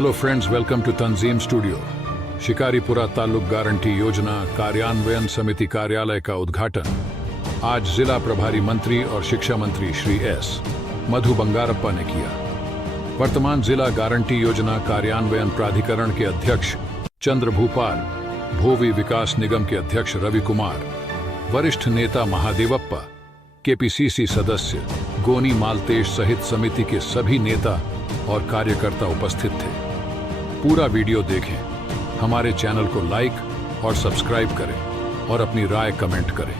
Hello friends, welcome to Tanzeem studio. Shikaripura taluk guarantee योजना कार्यान्वयन समिति कार्यालय का उद्घाटन आज जिला प्रभारी मंत्री और शिक्षा मंत्री श्री एस मधु बंगारप्पा ने किया। वर्तमान जिला गारंटी योजना कार्यान्वयन प्राधिकरण के अध्यक्ष चंद्र भूपाल, भूवि विकास निगम के अध्यक्ष रवि कुमार, वरिष्ठ नेता महादेवप्पा, केपीसीसी सदस्य गोनी मालतेश सहित समिति के सभी नेता और कार्यकर्ता उपस्थित थे। पूरा वीडियो देखें, हमारे चैनल को लाइक और सब्सक्राइब करें और अपनी राय कमेंट करें।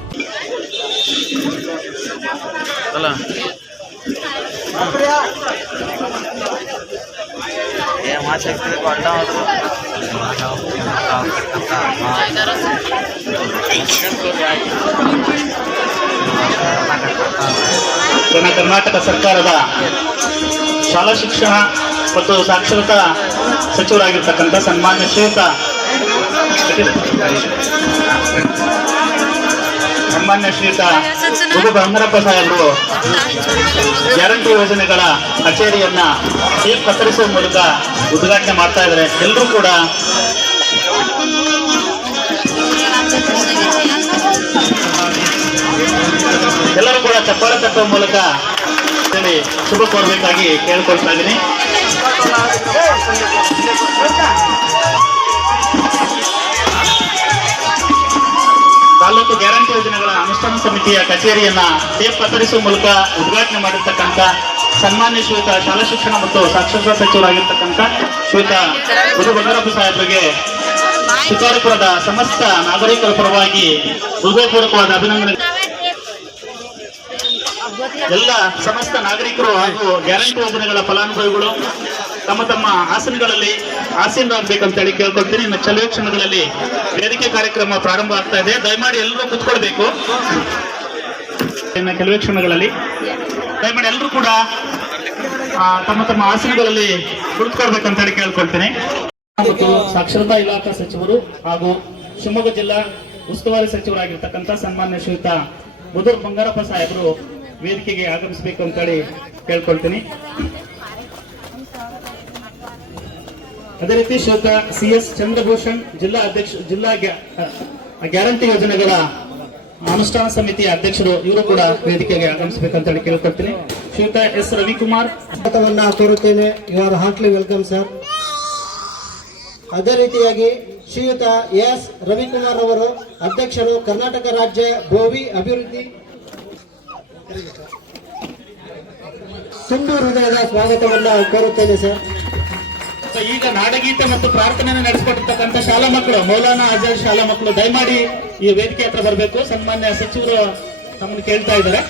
कर्नाटक ಸರ್ಕಾರದ ಶಾಲಾ ಶಿಕ್ಷಣ ಮತ್ತು ಸಾಕ್ಷರತಾ ಸಚಿವರಾಗಿರ್ತಕ್ಕಂಥ ಸನ್ಮಾನ್ಯ ಶ್ರೀಯುತ ಮಧು ಬಂಗಾರಪ್ಪ ಸಾಹೇಬರು ಗ್ಯಾರಂಟಿ ಯೋಜನೆಗಳ ಕಚೇರಿಯನ್ನ ಟೇಪ್ ಕತ್ತರಿಸುವ ಮೂಲಕ ಉದ್ಘಾಟನೆ ಮಾಡ್ತಾ ಇದ್ದಾರೆ। ಎಲ್ಲರೂ ಕೂಡ ಚಪ್ಪಾಳೆ ತಟ್ಟುವ ಮೂಲಕ ಶುಭ ಕೋರಬೇಕಾಗಿ ಕೇಳಿಕೊಳ್ತಾ ಇದ್ದೀನಿ। ತಾಲೂಕು ಗ್ಯಾರಂಟಿ ಯೋಜನೆಗಳ ಅನುಷ್ಠಾನ ಸಮಿತಿಯ ಕಚೇರಿಯನ್ನ ಟೇಪ್ ಕತ್ತರಿಸುವ ಮೂಲಕ ಉದ್ಘಾಟನೆ ಮಾಡಿರ್ತಕ್ಕಂಥ ಸನ್ಮಾನ್ಯ ಶ್ರೀಯುತ ಶಾಲಾ ಶಿಕ್ಷಣ ಮತ್ತು ಸಾಕ್ಷರತಾ ಸಚಿವರಾಗಿರ್ತಕ್ಕಂಥ ಶ್ರೀಯುತ ಮಧು ಬಂಗಾರಪ್ಪ ಸಾಹೇಬರಿಗೆ ಶಿಕಾರಿಪುರದ ಸಮಸ್ತ ನಾಗರಿಕರ ಪರವಾಗಿ ಹೃದಯಪೂರ್ವಕವಾದ ಅಭಿನಂದನೆ। ಎಲ್ಲ ಸಮಸ್ತ ನಾಗರಿಕರು ಹಾಗೂ ಗ್ಯಾರಂಟಿ ಯೋಜನೆಗಳ ಫಲಾನುಭವಿಗಳು ತಮ್ಮ ತಮ್ಮ ಆಸನಗಳಲ್ಲಿ ಆಸೀನರಾಗಬೇಕಂತ ಹೇಳಿ ಕೇಳ್ಕೊಳ್ತೀನಿ। ಇನ್ನು ಕೆಲವೇ ಕ್ಷಣಗಳಲ್ಲಿ ವೇದಿಕೆ ಕಾರ್ಯಕ್ರಮ ಪ್ರಾರಂಭ ಆಗ್ತಾ ಇದೆ, ದಯಮಾಡಿ ಎಲ್ಲರೂ ಕುತ್ಕೊಳ್ಬೇಕು। ಇನ್ನು ಕೆಲವೇ ಕ್ಷಣಗಳಲ್ಲಿ ದಯಮಾಡಿ ಎಲ್ಲರೂ ಕೂಡ ತಮ್ಮ ತಮ್ಮ ಆಸನಗಳಲ್ಲಿ ಕುಳಿತುಕೊಳ್ಬೇಕಂತ ಹೇಳಿ ಕೇಳ್ಕೊಳ್ತೀನಿ। ಮತ್ತು ಸಾಕ್ಷರತಾ ಇಲಾಖಾ ಸಚಿವರು ಹಾಗೂ ಶಿವಮೊಗ್ಗ ಜಿಲ್ಲಾ ಉಸ್ತುವಾರಿ ಸಚಿವರಾಗಿರ್ತಕ್ಕಂಥ ಸನ್ಮಾನ್ಯ ಶ್ರೀಯುತ ಮಧು ಬಂಗಾರಪ್ಪ ಸಾಹೇಬರು ವೇದಿಕೆಗೆ ಆಗಮಿಸಬೇಕು ಅಂತ ಹೇಳಿ ಕೇಳ್ಕೊಳ್ತೀನಿ। ಅದೇ ರೀತಿ ಶ್ರೀಯುತ CS ಚಂದ್ರಭೂಷಣ್ ಜಿಲ್ಲಾ ಅಧ್ಯಕ್ಷ, ಜಿಲ್ಲಾ ಗ್ಯಾರಂಟಿ ಯೋಜನೆಗಳ ಅನುಷ್ಠಾನ ಸಮಿತಿಯ ಅಧ್ಯಕ್ಷರು, ಇವರು ಕೂಡ ವೇದಿಕೆಗೆ ಆಗಮಿಸಬೇಕಂತ ಹೇಳಿ ಕೇಳ್ಕೊಳ್ತೀನಿ। ಶ್ರೀಯುತ S ರವಿಕುಮಾರ್ ಸ್ವಾಗತವನ್ನ ಕೋರುತ್ತೇನೆ। You are heartily welcome sir. ಅದೇ ರೀತಿಯಾಗಿ ಶ್ರೀಯುತ S ರವಿಕುಮಾರ್ ಅವರು ಅಧ್ಯಕ್ಷರು, ಕರ್ನಾಟಕ ರಾಜ್ಯ ಭೂವಿ ಅಭಿವೃದ್ಧಿ, ತುಂಬು ಹೃದಯದ ಸ್ವಾಗತವನ್ನ ಕೋರುತ್ತೇನೆ ಸರ್। ಈಗ ನಾಡಗೀತೆ ಮತ್ತು ಪ್ರಾರ್ಥನೆಯನ್ನು ನಡೆಸಿಕೊಟ್ಟಿರ್ತಕ್ಕಂಥ ಶಾಲಾ ಮಕ್ಕಳು, ಮೌಲಾನಾ ಆಜಾದ್ ಶಾಲಾ ಮಕ್ಕಳು ದಯಮಾಡಿ ಈ ವೇದಿಕೆ ಹತ್ರ ಬರಬೇಕು। ಸನ್ಮಾನ್ಯ ಸಚಿವರು ನಮ್ಮನ್ನು ಕೇಳ್ತಾ ಇದ್ದಾರೆ।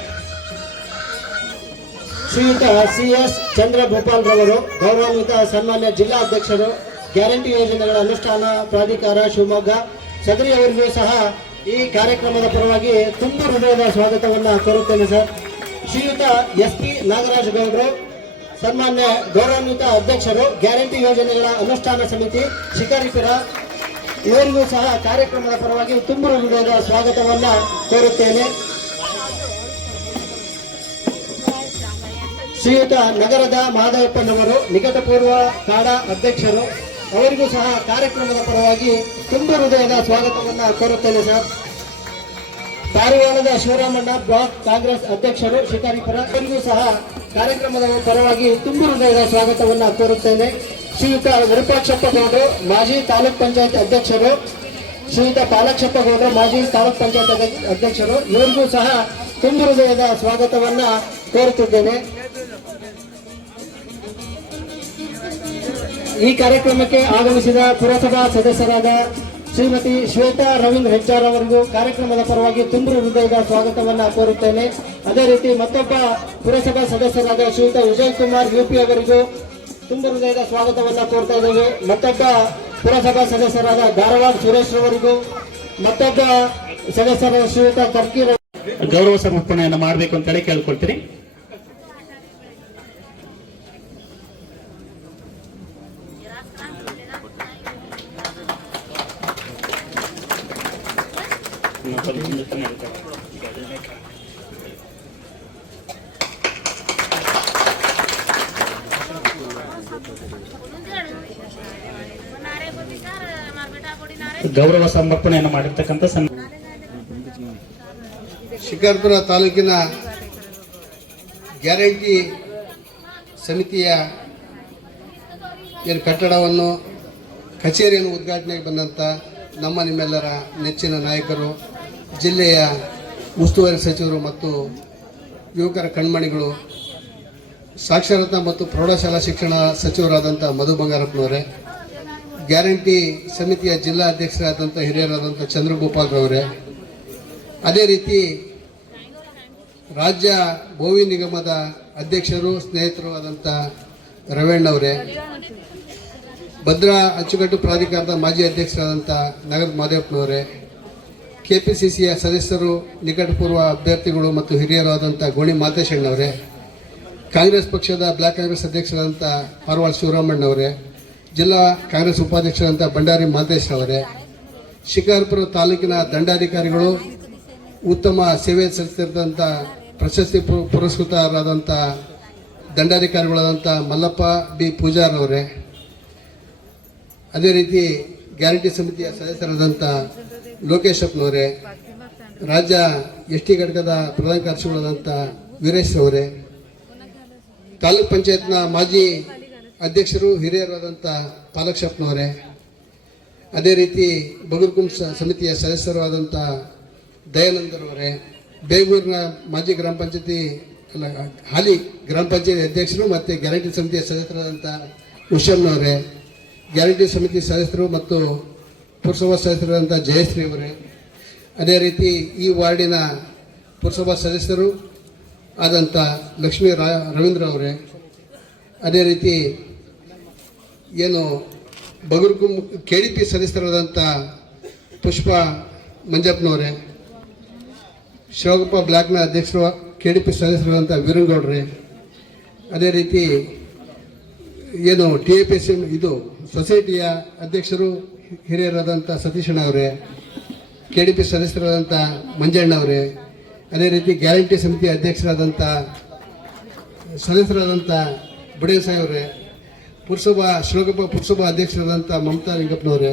ಶ್ರೀಯುತ CS ಚಂದ್ರ ಭೂಪಾಲ್ ರವರು, ಗೌರವಾನ್ವಿತ ಸನ್ಮಾನ್ಯ ಜಿಲ್ಲಾ ಅಧ್ಯಕ್ಷರು, ಗ್ಯಾರಂಟಿ ಯೋಜನೆಗಳ ಅನುಷ್ಠಾನ ಪ್ರಾಧಿಕಾರ ಶಿವಮೊಗ್ಗ, ಸದರಿ ಅವರಿಗೂ ಸಹ ಈ ಕಾರ್ಯಕ್ರಮದ ಪರವಾಗಿ ತುಂಬು ಹೃದಯದ ಸ್ವಾಗತವನ್ನ ಕೋರುತ್ತೇನೆ ಸರ್। ಶ್ರೀಯುತ SP ನಾಗರಾಜ್ ಗೌಡರು, ಸನ್ಮಾನ್ಯ ಗೌರವಾನ್ವಿತ ಅಧ್ಯಕ್ಷರು, ಗ್ಯಾರಂಟಿ ಯೋಜನೆಗಳ ಅನುಷ್ಠಾನ ಸಮಿತಿ ಶಿಕಾರಿಪುರ, ಇವರಿಗೂ ಸಹ ಕಾರ್ಯಕ್ರಮದ ಪರವಾಗಿ ತುಂಬು ಹೃದಯದ ಸ್ವಾಗತವನ್ನ ಕೋರುತ್ತೇನೆ। ಶ್ರೀಯುತ ನಗರದ ಮಹದೇವಪ್ಪನವರು, ನಿಕಟಪೂರ್ವ ಕಾಡಾ ಅಧ್ಯಕ್ಷರು, ಅವರಿಗೂ ಸಹ ಕಾರ್ಯಕ್ರಮದ ಪರವಾಗಿ ತುಂಬು ಹೃದಯದ ಸ್ವಾಗತವನ್ನ ಕೋರುತ್ತೇನೆ ಸರ್। ಪಾರಿವಾಳದ ಶಿವರಾಮಣ್ಣ ಬ್ಲಾಕ್ ಕಾಂಗ್ರೆಸ್ ಅಧ್ಯಕ್ಷರು ಶಿಕಾರಿಪುರ, ಅವರಿಗೂ ಸಹ ಕಾರ್ಯಕ್ರಮದ ಪರವಾಗಿ ತುಂಬು ಹೃದಯದ ಸ್ವಾಗತವನ್ನ ಕೋರುತ್ತೇನೆ। ಶ್ರೀಯುತ ವಿರೂಪಾಕ್ಷಪ್ಪ ಗೌಡರು, ಮಾಜಿ ತಾಲೂಕ್ ಪಂಚಾಯತ್ ಅಧ್ಯಕ್ಷರು, ಶ್ರೀಯುತ ಪಾಲಕ್ಷಪ್ಪ ಗೌಡರು, ಮಾಜಿ ತಾಲೂಕ್ ಪಂಚಾಯತ್ ಅಧ್ಯಕ್ಷರು, ಇವರಿಗೂ ಸಹ ತುಂಬು ಹೃದಯದ ಸ್ವಾಗತವನ್ನ ಕೋರುತ್ತಿದ್ದೇನೆ। ಈ ಕಾರ್ಯಕ್ರಮಕ್ಕೆ ಆಗಮಿಸಿದ ಪುರಸಭಾ ಸದಸ್ಯರಾದ ಶ್ರೀಮತಿ ಶ್ವೇತಾ ರವೀಂದ್ರ ಹೆಚ್ಆರ್ ಅವರಿಗೂ ಕಾರ್ಯಕ್ರಮದ ಪರವಾಗಿ ತುಂಬು ಹೃದಯದ ಸ್ವಾಗತವನ್ನ ಕೋರುತ್ತೇನೆ। ಅದೇ ರೀತಿ ಮತ್ತೊಬ್ಬ ಪುರಸಭಾ ಸದಸ್ಯರಾದ ಶ್ರೀಯುತ ವಿಜಯ್ ಕುಮಾರ್ UP ಅವರಿಗೂ ತುಂಬು ಹೃದಯದ ಸ್ವಾಗತವನ್ನ ಕೋರ್ತಾ ಇದ್ದೇವೆ। ಮತ್ತೊಬ್ಬ ಪುರಸಭಾ ಸದಸ್ಯರಾದ ಧಾರವಾಡ ಸುರೇಶ್ ಅವರಿಗೂ, ಮತ್ತೊಬ್ಬ ಸದಸ್ಯರಾದ ಶ್ರೀಯುತ ಕರ್ಕಿ ಗೌರವ ಸಮರ್ಪಣೆಯನ್ನು ಮಾಡಬೇಕು ಅಂತ ಹೇಳಿ ಕೇಳ್ಕೊಳ್ತೀನಿ। ಗೌರವ ಸಮರ್ಪಣೆಯನ್ನು ಮಾಡಿರ್ತಕ್ಕಂಥ ಶಿಕಾರ್ಪುರ ತಾಲೂಕಿನ ಗ್ಯಾರಂಟಿ ಸಮಿತಿಯ ಏನು ಕಟ್ಟಡವನ್ನು ಕಚೇರಿಯನ್ನು ಉದ್ಘಾಟನೆಗೆ ಬಂದಂಥ ನಮ್ಮ ನಿಮ್ಮೆಲ್ಲರ ನೆಚ್ಚಿನ ನಾಯಕರು, ಜಿಲ್ಲೆಯ ಉಸ್ತುವಾರಿ ಸಚಿವರು ಮತ್ತು ಯುವಕರ ಕಣ್ಮಣಿಗಳು, ಸಾಕ್ಷರತಾ ಮತ್ತು ಪ್ರೌಢಶಾಲಾ ಶಿಕ್ಷಣ ಸಚಿವರಾದಂಥ ಮಧು ಬಂಗಾರಪ್ಪನವರೇ, ಗ್ಯಾರಂಟಿ ಸಮಿತಿಯ ಜಿಲ್ಲಾ ಅಧ್ಯಕ್ಷರಾದಂಥ ಹಿರಿಯರಾದಂಥ ಚಂದ್ರಗೋಪಾಲ್ರವರೇ, ಅದೇ ರೀತಿ ರಾಜ್ಯ ಭೋವಿ ನಿಗಮದ ಅಧ್ಯಕ್ಷರು ಸ್ನೇಹಿತರು ಆದಂಥ ರವಣ್ಣವರೇ, ಭದ್ರಾ ಅಚ್ಚುಕಟ್ಟು ಪ್ರಾಧಿಕಾರದ ಮಾಜಿ ಅಧ್ಯಕ್ಷರಾದಂಥ ನಗರದ ಮಾದೇವಪ್ಪನವರೇ, ಕೆಪಿಸಿಸಿಯ ಸದಸ್ಯರು, ನಿಕಟಪೂರ್ವ ಅಭ್ಯರ್ಥಿಗಳು ಮತ್ತು ಹಿರಿಯರಾದಂಥ ಗೋಣಿ ಮಾತೇಶಣ್ಣವರೇ, ಕಾಂಗ್ರೆಸ್ ಪಕ್ಷದ ಬ್ಲಾಕ್ ಕಾಂಗ್ರೆಸ್ ಅಧ್ಯಕ್ಷರಾದಂಥ ಪಾರ್ವಾಳ್ ಶಿವರಾಮಣ್ಣವರೇ, ಜಿಲ್ಲಾ ಕಾಂಗ್ರೆಸ್ ಉಪಾಧ್ಯಕ್ಷರಾದಂಥ ಭಂಡಾರಿ ಮಾತೇಶ್ರವರೇ, ಶಿಕಾರ್ಪುರ ತಾಲೂಕಿನ ದಂಡಾಧಿಕಾರಿಗಳು, ಉತ್ತಮ ಸೇವೆ ಸಲ್ಲಿಸಿದಂಥ ಪ್ರಶಸ್ತಿ ಪುರಸ್ಕೃತರಾದಂಥ ದಂಡಾಧಿಕಾರಿಗಳಾದಂಥ ಮಲ್ಲಪ್ಪ ಬಿ ಪೂಜಾರವರೇ, ಅದೇ ರೀತಿ ಗ್ಯಾರಂಟಿ ಸಮಿತಿಯ ಸದಸ್ಯರಾದಂಥ ಲೋಕೇಶಪ್ಪನವರೇ, ರಾಜ್ಯ ಎಸ್ ಟಿ ಘಟಕದ ಪ್ರಧಾನ ಕಾರ್ಯದರ್ಶಿಗಳಾದಂಥ ವೀರೇಶ್ ಅವರೇ, ತಾಲೂಕ್ ಪಂಚಾಯತ್ನ ಮಾಜಿ ಅಧ್ಯಕ್ಷರು ಹಿರಿಯರಾದಂಥ ಪಾಲಕ್ಷಪ್ಪನವರೇ, ಅದೇ ರೀತಿ ಬಗರ್ಕುಂ ಸಮಿತಿಯ ಸದಸ್ಯರು ಆದಂಥ ದಯಾನಂದರವರೇ, ಬೇಗೂರಿನ ಮಾಜಿ ಗ್ರಾಮ ಪಂಚಾಯತಿ ಹಾಲಿ ಗ್ರಾಮ ಪಂಚಾಯತಿ ಅಧ್ಯಕ್ಷರು ಮತ್ತು ಗ್ಯಾರಂಟಿ ಸಮಿತಿಯ ಸದಸ್ಯರಾದಂಥ ಉಷಮ್ನವರೇ, ಗ್ಯಾರಂಟಿ ಸಮಿತಿ ಸದಸ್ಯರು ಮತ್ತು ಪುರಸಭಾ ಸದಸ್ಯರಾದಂಥ ಜಯಶ್ರೀ ಅವರೇ, ಅದೇ ರೀತಿ ಈ ವಾರ್ಡಿನ ಪುರಸಭಾ ಸದಸ್ಯರು ಆದಂಥ ಲಕ್ಷ್ಮೀ ರವೀಂದ್ರ ಅವರೇ, ಅದೇ ರೀತಿ ಏನು ಬಗರ್ಗುಂ KDP ಸದಸ್ಯರಾದಂಥ ಪುಷ್ಪ ಮಂಜಪ್ಪನವರೇ, ಶಿವಗಪ್ಪ ಬ್ಲಾಕ್ನ ಅಧ್ಯಕ್ಷರು KDP ಸದಸ್ಯರಾದಂಥ ವೀರಂಗೌಡ್ರೆ, ಅದೇ ರೀತಿ ಏನು TAPC ಇದು ಸೊಸೈಟಿಯ ಅಧ್ಯಕ್ಷರು ಹಿರಿಯರಾದಂಥ ಸತೀಶಣ್ಣ ಅವರೇ, KDP ಸದಸ್ಯರಾದಂಥ ಮಂಜಣ್ಣವರೇ, ಅದೇ ರೀತಿ ಗ್ಯಾರಂಟಿ ಸಮಿತಿ ಅಧ್ಯಕ್ಷರಾದಂಥ ಸದಸ್ಯರಾದಂಥ ಬುಡೇಸಾಯವರೇ, ಪುರಸಭಾ ಶಿವಗಪ್ಪ ಪುರಸಭಾ ಅಧ್ಯಕ್ಷರಾದಂಥ ಮಮತಾ ಲಿಂಗಪ್ಪನವರೇ,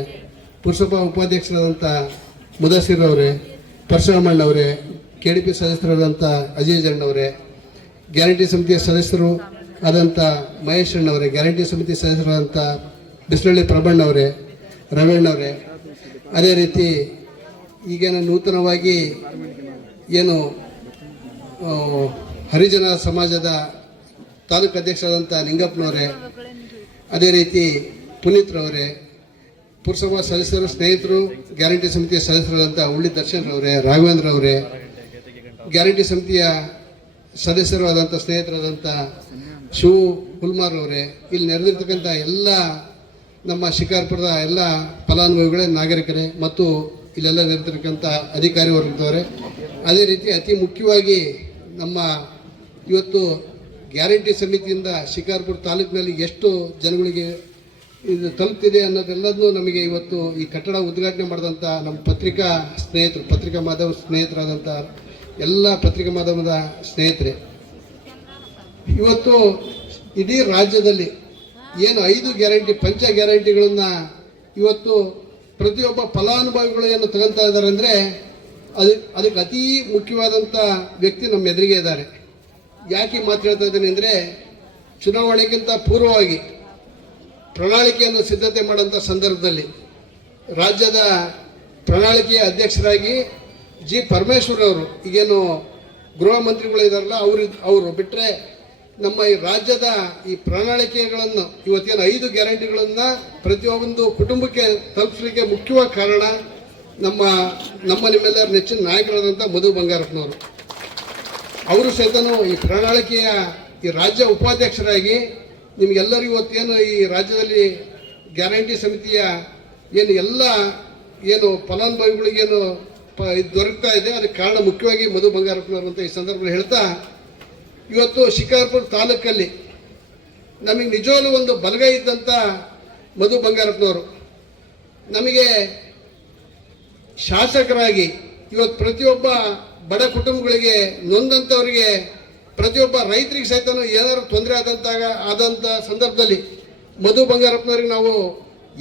ಪುರಸಭಾ ಉಪಾಧ್ಯಕ್ಷರಾದಂಥ ಮುದಸಿರ್ ಅವರೇ, ಪರಶುರಾಮಣ್ಣವರೇ, KDP ಸದಸ್ಯರಾದಂಥ ಅಜಯ್ ಜಣ್ಣವರೇ, ಗ್ಯಾರಂಟಿ ಸಮಿತಿಯ ಸದಸ್ಯರು ಆದಂಥ ಮಹೇಶ್ ಅಣ್ಣವರೇ, ಗ್ಯಾರಂಟಿ ಸಮಿತಿ ಸದಸ್ಯರಾದಂಥ ಬಿಸ್ಲಳ್ಳಿ ಪ್ರಭಣ್ಣವರೇ, ರವಣ್ಣವರೇ, ಅದೇ ರೀತಿ ಈಗೇನು ನೂತನವಾಗಿ ಏನು ಹರಿಜನ ಸಮಾಜದ ತಾಲೂಕು ಅಧ್ಯಕ್ಷರಾದಂಥ ನಿಂಗಪ್ಪನವರೇ, ಅದೇ ರೀತಿ ಪುನೀತ್ರವರೇ, ಪುರಸಭಾ ಸದಸ್ಯರು ಸ್ನೇಹಿತರು ಗ್ಯಾರಂಟಿ ಸಮಿತಿಯ ಸದಸ್ಯರಾದಂಥ ಉಳ್ಳಿ ದರ್ಶನ್ ಅವರೇ, ರಾಘವೇಂದ್ರ ಅವರೇ, ಗ್ಯಾರಂಟಿ ಸಮಿತಿಯ ಸದಸ್ಯರು ಆದಂಥ ಸ್ನೇಹಿತರಾದಂಥ ಶಿವು ಹುಲ್ಮಾರ್ ಅವರೇ, ಇಲ್ಲಿ ನೆರೆದಿರ್ತಕ್ಕಂಥ ಎಲ್ಲ ನಮ್ಮ ಶಿಕಾರ್ಪುರದ ಎಲ್ಲ ಫಲಾನುಭವಿಗಳೇ, ನಾಗರಿಕರೇ ಮತ್ತು ಇಲ್ಲೆಲ್ಲ ನೆರೆದಿರ್ತಕ್ಕಂಥ ಅಧಿಕಾರಿ ವರ್ಗದವರೇ, ಅದೇ ರೀತಿ ಅತಿ ಮುಖ್ಯವಾಗಿ ನಮ್ಮ ಇವತ್ತು ಗ್ಯಾರಂಟಿ ಸಮಿತಿಯಿಂದ ಶಿಕಾರ್ಪುರ ತಾಲೂಕಿನಲ್ಲಿ ಎಷ್ಟು ಜನಗಳಿಗೆ ಇದು ತಲುಪ್ತಿದೆ ಅನ್ನೋದೆಲ್ಲದೂ ನಮಗೆ ಇವತ್ತು ಈ ಕಟ್ಟಡ ಉದ್ಘಾಟನೆ ಮಾಡಿದಂಥ ನಮ್ಮ ಪತ್ರಿಕಾ ಸ್ನೇಹಿತರು, ಪತ್ರಿಕಾ ಮಾಧ್ಯಮ ಸ್ನೇಹಿತರಾದಂಥ ಎಲ್ಲ ಪತ್ರಿಕಾ ಮಾಧ್ಯಮದ ಸ್ನೇಹಿತರೆ, ಇವತ್ತು ಇಡೀ ರಾಜ್ಯದಲ್ಲಿ ಏನು 5 ಗ್ಯಾರಂಟಿ ಪಂಚ ಗ್ಯಾರಂಟಿಗಳನ್ನು ಇವತ್ತು ಪ್ರತಿಯೊಬ್ಬ ಫಲಾನುಭವಿಗಳು ಏನು ತಗೊಳ್ತಾ ಇದ್ದಾರೆ ಅಂದರೆ ಅದಕ್ಕೆ ಅತೀ ಮುಖ್ಯವಾದಂಥ ವ್ಯಕ್ತಿ ನಮ್ಮ ಎದುರಿಗೆ ಇದ್ದಾರೆ. ಯಾಕೆ ಮಾತಾಡ್ತಾ ಇದ್ದೀನಿ ಅಂದರೆ, ಚುನಾವಣೆಗಿಂತ ಪೂರ್ವವಾಗಿ ಪ್ರಣಾಳಿಕೆಯನ್ನು ಸಿದ್ಧತೆ ಮಾಡೋಂಥ ಸಂದರ್ಭದಲ್ಲಿ ರಾಜ್ಯದ ಪ್ರಣಾಳಿಕೆಯ ಅಧ್ಯಕ್ಷರಾಗಿ ಜಿ ಪರಮೇಶ್ವರ್ ಅವರು, ಈಗೇನು ಗೃಹ ಮಂತ್ರಿಗಳು ಇದ್ದಾರಲ್ಲ ಅವರು ಬಿಟ್ಟರೆ ನಮ್ಮ ಈ ರಾಜ್ಯದ ಈ ಪ್ರಣಾಳಿಕೆಗಳನ್ನು ಇವತ್ತೇನು 5 ಗ್ಯಾರಂಟಿಗಳನ್ನು ಪ್ರತಿಯೊಂದು ಕುಟುಂಬಕ್ಕೆ ತಲುಪಿಸಲಿಕ್ಕೆ ಮುಖ್ಯವಾದ ಕಾರಣ ನಮ್ಮ ನಿಮ್ಮೆಲ್ಲರ ನೆಚ್ಚಿನ ನಾಯಕರಾದಂಥ ಮಧು ಬಂಗಾರಪ್ಪನವರು. ಅವರು ಸಹಿತನೂ ಈ ಪ್ರಣಾಳಿಕೆಯ ಈ ರಾಜ್ಯ ಉಪಾಧ್ಯಕ್ಷರಾಗಿ ನಿಮಗೆಲ್ಲರಿಗೂ ಇವತ್ತೇನು ಈ ರಾಜ್ಯದಲ್ಲಿ ಗ್ಯಾರಂಟಿ ಸಮಿತಿಯ ಏನು ಫಲಾನುಭವಿಗಳಿಗೇನು ಇದು ದೊರಕ್ತಾ ಇದೆ, ಅದಕ್ಕೆ ಕಾರಣ ಮುಖ್ಯವಾಗಿ ಮಧು ಬಂಗಾರಪ್ಪನವರು ಅಂತ ಈ ಸಂದರ್ಭದಲ್ಲಿ ಹೇಳ್ತಾ, ಇವತ್ತು ಶಿಕಾರ್ಪುರ ತಾಲೂಕಲ್ಲಿ ನಮಗೆ ನಿಜವಾಗ್ಲೂ ಒಂದು ಬಲಗೈ ಇದ್ದಂಥ ಮಧು ಬಂಗಾರಪ್ಪನವರು ನಮಗೆ ಶಾಸಕರಾಗಿ ಇವತ್ತು ಪ್ರತಿಯೊಬ್ಬ ಬಡ ಕುಟುಂಬಗಳಿಗೆ ನೊಂದಂಥವರಿಗೆ ಪ್ರತಿಯೊಬ್ಬ ರೈತರಿಗೆ ಸಹಿತ ಏನಾದ್ರು ತೊಂದರೆ ಆದಂಥ ಸಂದರ್ಭದಲ್ಲಿ ಮಧು ಬಂಗಾರಪ್ಪನವ್ರಿಗೆ ನಾವು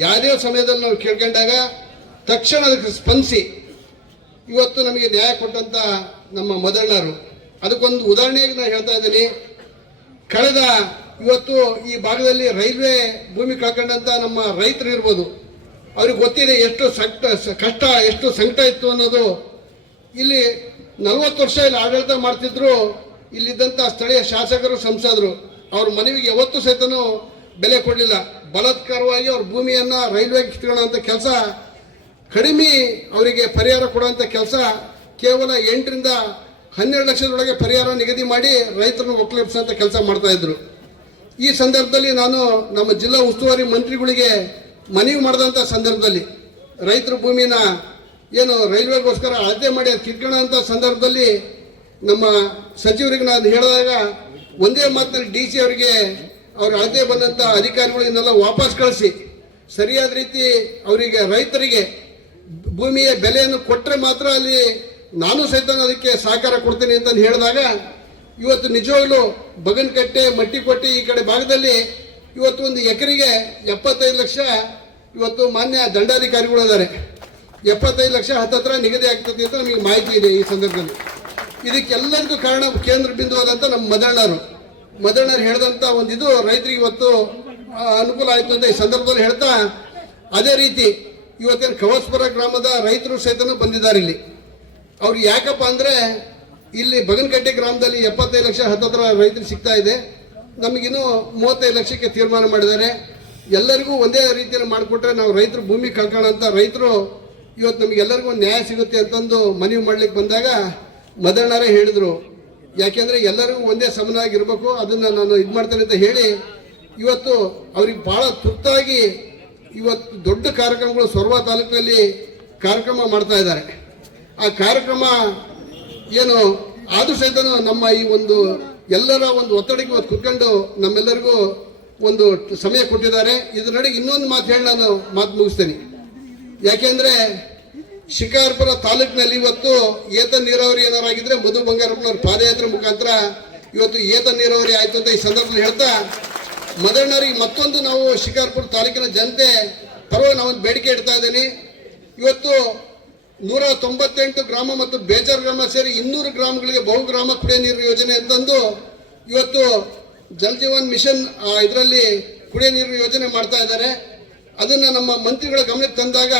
ಯಾವುದೇ ಸಮಯದಲ್ಲಿ ನಾವು ಕೇಳ್ಕೊಂಡಾಗ ತಕ್ಷಣ ಅದಕ್ಕೆ ಸ್ಪಂದಿಸಿ ಇವತ್ತು ನಮಗೆ ನ್ಯಾಯ ಕೊಟ್ಟಂತ ನಮ್ಮ ಮದಣ್ಣರು. ಅದಕ್ಕೊಂದು ಉದಾಹರಣೆಗೆ ನಾನು ಹೇಳ್ತಾ ಇದ್ದೀನಿ. ಕಳೆದ ಇವತ್ತು ಈ ಭಾಗದಲ್ಲಿ ರೈಲ್ವೆ ಭೂಮಿ ಕಳ್ಕೊಂಡಂತ ನಮ್ಮ ರೈತರು ಇರ್ಬೋದು, ಅವ್ರಿಗೆ ಗೊತ್ತಿದೆ ಎಷ್ಟು ಕಷ್ಟ ಎಷ್ಟು ಸಂಕಟ ಇತ್ತು ಅನ್ನೋದು. ಇಲ್ಲಿ 40 ವರ್ಷ ಇಲ್ಲಿ ಆಡಳಿತ ಮಾಡ್ತಿದ್ರು ಇಲ್ಲಿದ್ದಂಥ ಸ್ಥಳೀಯ ಶಾಸಕರು ಸಂಸದರು ಅವ್ರ ಮನವಿಗೆ ಯಾವತ್ತೂ ಸಹಿತನೂ ಬೆಲೆ ಕೊಡಲಿಲ್ಲ. ಬಲಾತ್ಕಾರವಾಗಿ ಅವ್ರ ಭೂಮಿಯನ್ನ ರೈಲ್ವೆಗೆ ಕಿತ್ಕೊಳ್ಳೋಂಥ ಕೆಲಸ, ಕಡಿಮೆ ಅವರಿಗೆ ಪರಿಹಾರ ಕೊಡುವಂಥ ಕೆಲಸ, ಕೇವಲ 8 ರಿಂದ 12 ಲಕ್ಷದೊಳಗೆ ಪರಿಹಾರ ನಿಗದಿ ಮಾಡಿ ರೈತರನ್ನು ಒಕ್ಕಲೆಬ್ಸೋಂಥ ಕೆಲಸ ಮಾಡ್ತಾ ಇದ್ರು. ಈ ಸಂದರ್ಭದಲ್ಲಿ ನಾನು ನಮ್ಮ ಜಿಲ್ಲಾ ಉಸ್ತುವಾರಿ ಮಂತ್ರಿಗಳಿಗೆ ಮನವಿ ಮಾಡಿದಂಥ ಸಂದರ್ಭದಲ್ಲಿ ರೈತರ ಭೂಮಿನ ಏನು ರೈಲ್ವೆಗೋಸ್ಕರ ಅಳತೆ ಮಾಡಿ ಅದು ಕಿತ್ಕೊಳ್ಳೋಂಥ ಸಂದರ್ಭದಲ್ಲಿ ನಮ್ಮ ಸಚಿವರಿಗೆ ನಾನು ಹೇಳಿದಾಗ ಒಂದೇ ಮಾತಿನಲ್ಲಿ DC ಅವರಿಗೆ ಅವ್ರ ಅಳತೆ ಬಂದಂಥ ಅಧಿಕಾರಿಗಳು ಇನ್ನೆಲ್ಲ ವಾಪಸ್ ಕಳಿಸಿ ಸರಿಯಾದ ರೀತಿ ಅವರಿಗೆ ರೈತರಿಗೆ ಭೂಮಿಯ ಬೆಲೆಯನ್ನು ಕೊಟ್ಟರೆ ಮಾತ್ರ ಅಲ್ಲಿ ನಾನು ಸಹಿತ ಅದಕ್ಕೆ ಸಹಕಾರ ಕೊಡ್ತೀನಿ ಅಂತ ಹೇಳಿದಾಗ ಇವತ್ತು ನಿಜವಾಗ್ಲೂ ಬಗನಕಟ್ಟೆ ಮಟ್ಟಿಕೊಟ್ಟಿ ಈ ಕಡೆ ಭಾಗದಲ್ಲಿ ಇವತ್ತು ಒಂದು ಎಕರೆಗೆ 75 ಲಕ್ಷ ಇವತ್ತು ಮಾನ್ಯ ದಂಡಾಧಿಕಾರಿಗಳು ಇದ್ದಾರೆ. 75 ಲಕ್ಷ ಹತ್ತತ್ರ ನಿಗದಿ ಆಗ್ತದೆ ಅಂತ ನಮಗೆ ಮಾಹಿತಿ ಇದೆ. ಈ ಸಂದರ್ಭದಲ್ಲಿ ಇದಕ್ಕೆಲ್ಲದಕ್ಕೂ ಕಾರಣ ಕೇಂದ್ರ ಬಿಂದು ಆದಂಥ ನಮ್ಮ ಮದಣ್ಣರು ಹೇಳಿದಂಥ ಒಂದು ಇದು ರೈತರಿಗೆ ಇವತ್ತು ಅನುಕೂಲ ಆಯಿತು ಅಂತ ಈ ಸಂದರ್ಭದಲ್ಲಿ ಹೇಳ್ತಾ, ಅದೇ ರೀತಿ ಇವತ್ತೇನು ಕವಸ್ಪುರ ಗ್ರಾಮದ ರೈತರು ಸಹಿತನೂ ಬಂದಿದ್ದಾರೆ ಇಲ್ಲಿ. ಅವ್ರು ಯಾಕಪ್ಪ ಅಂದರೆ ಇಲ್ಲಿ ಬಗನಕಟ್ಟೆ ಗ್ರಾಮದಲ್ಲಿ 75 ಲಕ್ಷ ಹತ್ತತ್ರ ರೈತರಿಗೆ ಸಿಗ್ತಾ ಇದೆ, ನಮಗಿನ್ನೂ 35 ಲಕ್ಷಕ್ಕೆ ತೀರ್ಮಾನ ಮಾಡಿದ್ದಾರೆ. ಎಲ್ಲರಿಗೂ ಒಂದೇ ರೀತಿಯಲ್ಲಿ ಮಾಡಿಕೊಟ್ರೆ ನಾವು ರೈತರು ಭೂಮಿ ಕಳ್ಕೊಳ್ಳೋಂಥ ರೈತರು ಇವತ್ತು ನಮಗೆಲ್ಲರಿಗೂ ನ್ಯಾಯ ಸಿಗುತ್ತೆ ಅಂತಂದು ಮನವಿ ಮಾಡ್ಲಿಕ್ಕೆ ಬಂದಾಗ ಮದಣ್ಣರೇ ಹೇಳಿದರು, ಯಾಕೆಂದರೆ ಎಲ್ಲರಿಗೂ ಒಂದೇ ಸಮನಾಗಿರ್ಬೇಕು, ಅದನ್ನು ನಾನು ಇದು ಮಾಡ್ತೇನೆ ಅಂತ ಹೇಳಿ ಇವತ್ತು ಅವ್ರಿಗೆ ಭಾಳ ತುರ್ತಾಗಿ ಇವತ್ತು ದೊಡ್ಡ ಕಾರ್ಯಕ್ರಮಗಳು ಸೊರಬ ತಾಲೂಕಿನಲ್ಲಿ ಕಾರ್ಯಕ್ರಮ ಮಾಡ್ತಾ ಇದ್ದಾರೆ. ಆ ಕಾರ್ಯಕ್ರಮ ಏನು ಆದರೂ ಸಹಿತ ನಮ್ಮ ಈ ಒಂದು ಎಲ್ಲರ ಒಂದು ಒತ್ತಡಕ್ಕೆ ಇವತ್ತು ಕುತ್ಕೊಂಡು ನಮ್ಮೆಲ್ಲರಿಗೂ ಒಂದು ಸಮಯ ಕೊಟ್ಟಿದ್ದಾರೆ. ಇದರ ನಡುವೆ ಇನ್ನೊಂದು ಮಾತು ಹೇಳಿ ನಾನು ಮಾತು ಮುಗಿಸ್ತೇನೆ. ಯಾಕೆಂದರೆ ಶಿಕಾರ್ಪುರ ತಾಲೂಕಿನಲ್ಲಿ ಇವತ್ತು ಏತ ನೀರಾವರಿ ಏನಾರಾಗಿದ್ರೆ ಮಧು ಬಂಗಾರಪ್ಪನವ್ರ ಪಾದಯಾತ್ರೆ ಮುಖಾಂತರ ಇವತ್ತು ಏತ ನೀರಾವರಿ ಆಯ್ತು ಅಂತ ಈ ಸಂದರ್ಭದಲ್ಲಿ ಹೇಳ್ತಾ, ಮದಣ್ಣರಿಗೆ ಮತ್ತೊಂದು ನಾವು ಶಿಕಾರ್ಪುರ ತಾಲೂಕಿನ ಜನತೆ ಪರವಾಗಿ ನಾವೊಂದು ಬೇಡಿಕೆ ಇಡ್ತಾ ಇದ್ದೀನಿ. ಇವತ್ತು 198 ಗ್ರಾಮ ಮತ್ತು ಬೇಜಾರ್ ಗ್ರಾಮ ಸೇರಿ 200 ಗ್ರಾಮಗಳಿಗೆ ಬಹುಗ್ರಾಮ ಕುಡಿಯ ನೀರು ಯೋಜನೆ ಅಂತಂದು ಇವತ್ತು ಜಲ್ ಜೀವನ್ ಮಿಷನ್ ಇದರಲ್ಲಿ ಕುಡಿಯ ನೀರು ಯೋಜನೆ ಮಾಡ್ತಾ ಇದ್ದಾರೆ. ಅದನ್ನು ನಮ್ಮ ಮಂತ್ರಿಗಳ ಗಮನಕ್ಕೆ ತಂದಾಗ